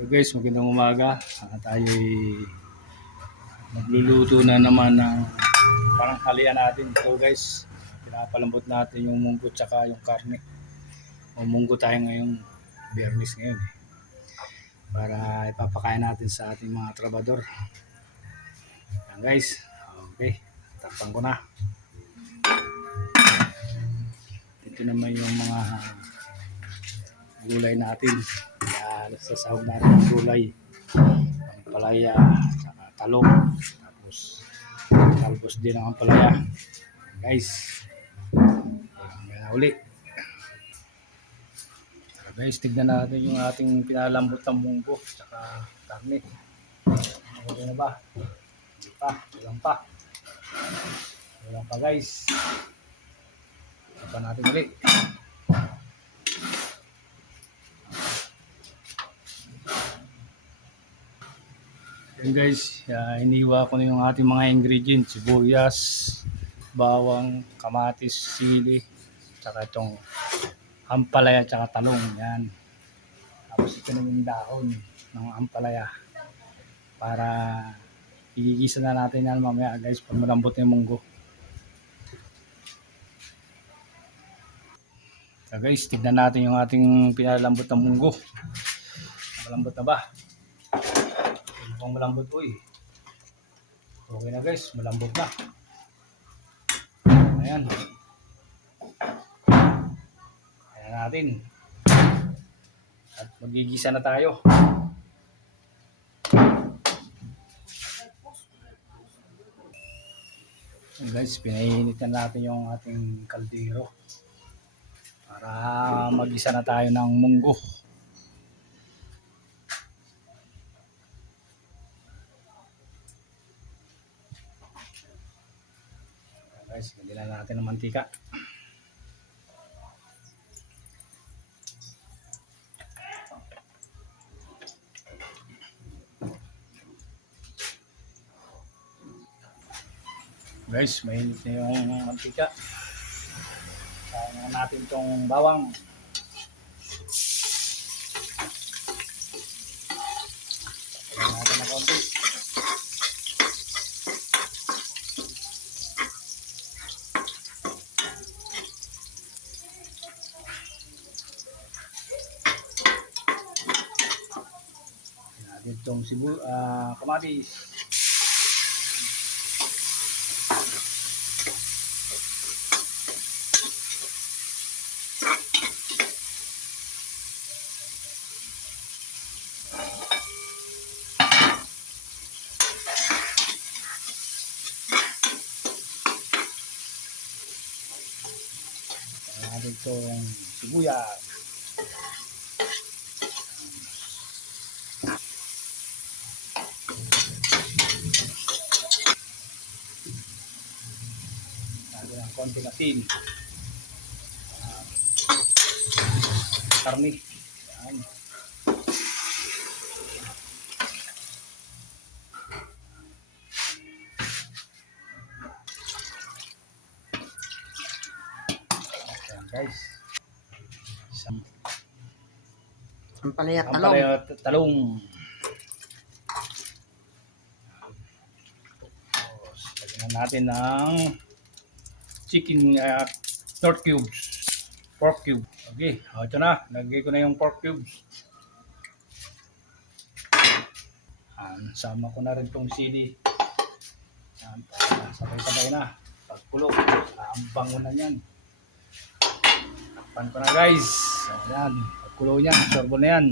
So guys, magandang umaga. Tayo'y magluluto na naman ng pananghalian natin. So guys, pinapalambot natin yung munggo tsaka yung karne. O munggo tayo ngayong Biyernes ngayon para ipapakain natin sa ating mga trabador. Yan guys. Okay. Takpan ko na. Ito naman yung mga gulay natin. Sasahog natin ng gulay. Ampalaya, saka talong. Tapos talbos din ang ampalaya. Guys. Yan na uli. Guys, tignan natin yung ating pinalambot ng munggo saka karne. Okay na ba? Hindi pa. Walang pa guys. Ito natin ulit. Yan guys, iniwa ko na yung ating mga ingredients. Sibuyas, bawang, kamatis, sili, saka itong ampalaya tsaka talong. Yan. Tapos ito na yung dahon ng ampalaya para igigisa na natin yan mamaya guys pag malambot na yung munggo. So guys, tignan natin yung ating pinalambot ng munggo. Malambot na ba? Mukhang malambot po eh. Okay na guys, malambot na. Ayan. Ayan natin. At magigisa na tayo. Ayan guys, pinainitan natin yung ating kaldero para magisa na tayo ng munggo. Guys, lagyan na natin ng mantika. Guys, mainit na yung mantika. Kaya na natin itong bawang. Kaya natin na konti. Kaya natin itong kamatis. Natin itong sibuyas. Natin ang konting asin. Karne. Yan. Yan guys. Ampalaya talong. Ampalaya talong. Lagyan natin ng chicken pork cubes. Pork cube. Okay, ito na. Lagay ko na yung pork cubes. Sama ko na rin itong sili. Sabay-sabay na. Pagkulok. Ang bango na yan. Takpan ko na guys. Ayan. Pagkulo niya. Sorbo na yan.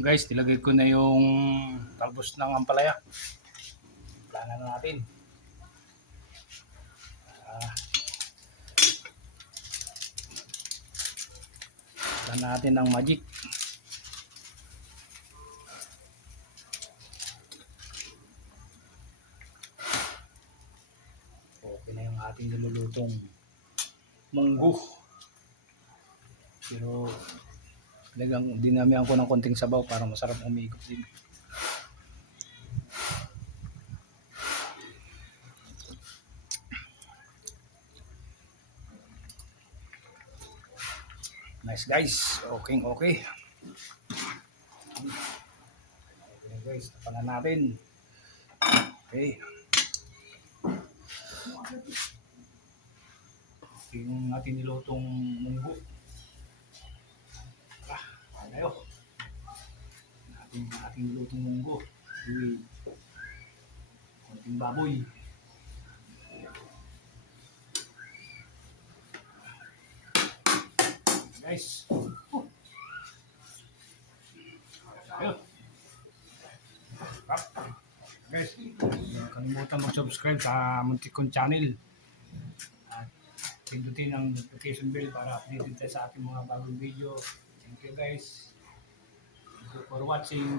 Guys, nilagay ko na yung talbos ng ampalaya. Planan na natin. Planan natin ng magic. Okay na yung ating lumulutong munggo. Pero talagang dinamihan ko ng konting sabaw para masarap umigop din. Nice guys. Okay. Okay guys, tapanan natin. Okay. Yung ating nilutong munggo. Tayo. Ating nilutong munggo. With konting baboy. Guys. Tayo. Guys, huwag kalimutan mag-subscribe sa muntik kong channel. At pindutin ang notification bell para updated tayo sa ating mga bagong video. Thank you guys. Thank you for watching.